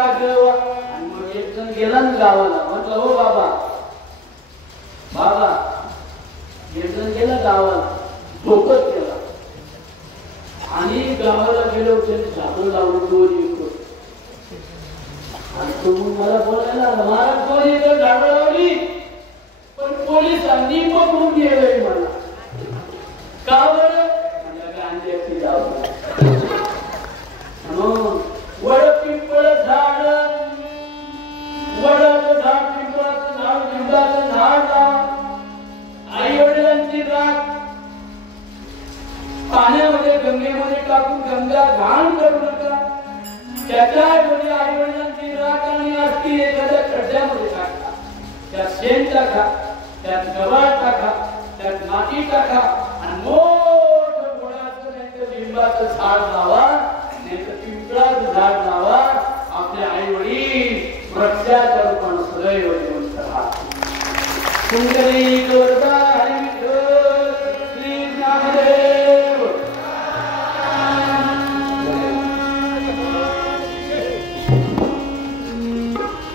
राघवा. आणि मग एक जण गेला ना गावाला. म्हटलं हो बाबा बाबा, एक जण गेला गावाला, झोपत गेला आणि गावाला गेलो त्यांनी झाडू लावून दोन एकर. आणि तो मला बोलायला महाराज दोन एकर झाडं लावली, पण पोलिसांनी पकडून गेलंय मला. का बरं? गांजाची लावली. वड पिंपळ झाड, वडाचं झाड, पिंपळाचं झाड, लिंबाचं झाड, आई वडिलांची राख पाण्यामध्ये गंगेमध्ये टाकून गंगा घाण करू नका. त्याच्या आई वडिलांची राख आणि अस्थी एखाद्या खड्ड्यामध्ये टाका, त्यात शेण टाका, त्यात गवाळ टाका, त्यात माती टाका आणि मोठं वडाचं नाही तर लिंबाचं झाड लावा, नाही तर पिंपळाचं झाड लावा. आपले आई वडील वृक्षाच्या रूपाने सदैव जिवंत राहतात. सुंदरी गोरबा हरी विठ्ठल श्री ज्ञानदेव.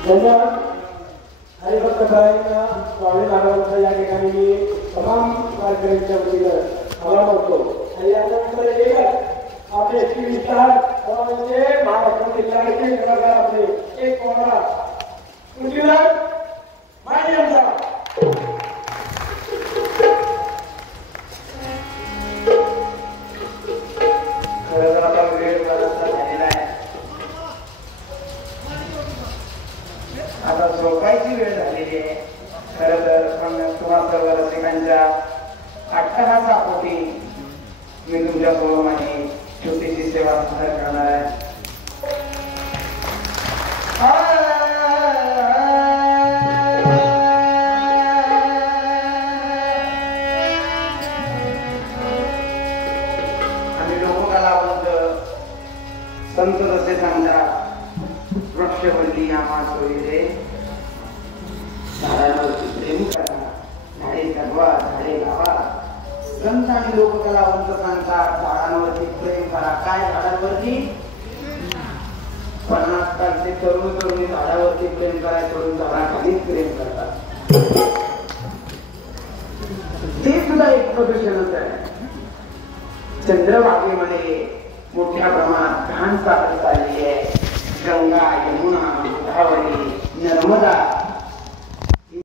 धन्यवाद. हरिभक्त साहेबांना स्वामी महाराजांचा या ठिकाणी मी तमाम कार्यक्रमाच्या वतीनं आभार मानतो. आणि याच्यानंतर एकच आपले श्री विस्तार म्हणजे महाराष्ट्रातील लाडके कलाकार आपले एक कोणा पृथ्वीराज माने यांचा. खरं तर आता वेळ झालेला आहे, आता झोपायची वेळ झालेली आहे. खरं तर पण तुम्हा सर्व रसिकांच्या अट्टहासापोटी मी तुमच्या समोर माझी छोटीशी सेवा सादर करणार आहे. आम्ही लोककलावंत संत जसे सांगतात, वृक्षवल्ली आम्हा सोयीरे, झाडांवरती प्रेम करा, झाडे जगवा, झाडे लावा. संत आणि लोककलावंत सांगतात झाडांवरती प्रेम करा. काय झाडांवरती? 50 सालचे तरुण तरुणी झाडावरती प्रेम करायला सोडून झाडाखालीच प्रेम करतात. ते सुद्धा एक प्रदूषणच आहे. चंद्रभागेमध्ये मोठ्या प्रमाणात घाण साठत चालली आहे.